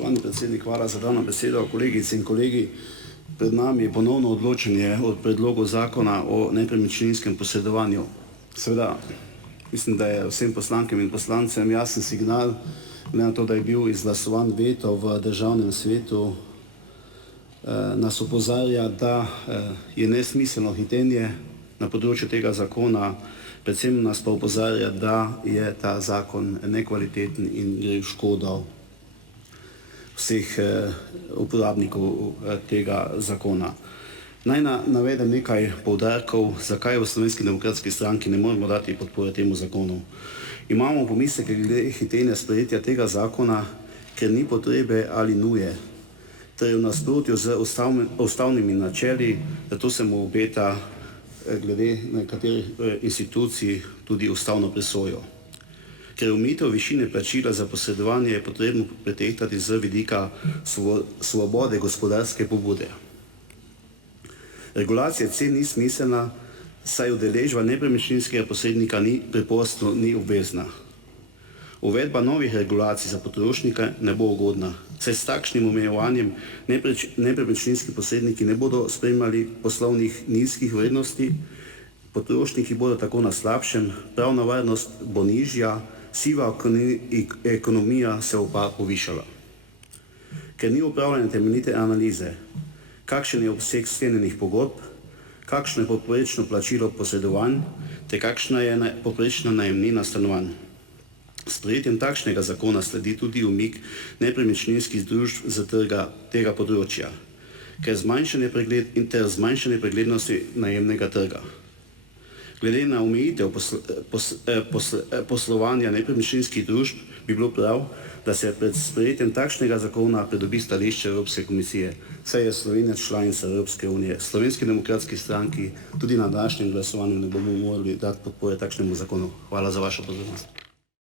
Spoštovani predsednik, hvala za dano besedo. Kolegice in kolegi, pred nami je ponovno odločanje o predlogu zakona o nepremičninskem posredovanju. Seveda, mislim, da je vsem poslankam in poslancem jasen signal, glede na to, da je bil izglasovan veto v Državnem svetu, nas opozarja, da je nesmiselno hitenje na področju tega zakona, predvsem nas pa opozarja, da je ta zakon nekvaliteten in gre v škodo vseh uporabnikov tega zakona. Naj navedem nekaj poudarkov, zakaj v Slovenski demokratski stranki ne moremo dati podpore temu zakonu. Imamo pomisleke glede hitenja sprejetja tega zakona, ker ni potrebe ali nuje, ter v nasprotju z ustavnimi načeli, zato se mu obeta glede nekaterih institucij tudi ustavno presojo. Ker omejitev višine plačila za posredovanje je potrebno pretehtati z vidika svobode gospodarske pobude. Regulacija cen ni smiselna, saj udeležba nepremičninskega posrednika preprosto ni obvezna. Uvedba novih regulacij za potrošnika ne bo ugodna, saj s takšnim omejevanjem nepremičninski posredniki ne bodo spremljali poslovnih nizkih vrednosti, potrošniki bodo tako na slabšem, pravna varnost bo nižja, siva ekonomija se bo pa povišala. Ker ni opravljene temeljite analize, kakšen je obseg sklenjenih pogodb, kakšno je povprečno plačilo posredovanj ter kakšna je povprečna najemnina stanovanj. S sprejetjem takšnega zakona sledi tudi umik nepremičninskih družb z trga tega področja, ker zmanjšanje preglednosti najemnega trga. Glede na omejitev poslovanja nepremičninskih družb bi bilo prav, da se pred sprejetjem takšnega zakona pridobi stališče Evropske komisije, saj je Slovenija članica Evropske unije. Slovenski demokratski stranki tudi na današnjem glasovanju ne bomo morali dati podpore takšnemu zakonu. Hvala za vašo pozornost.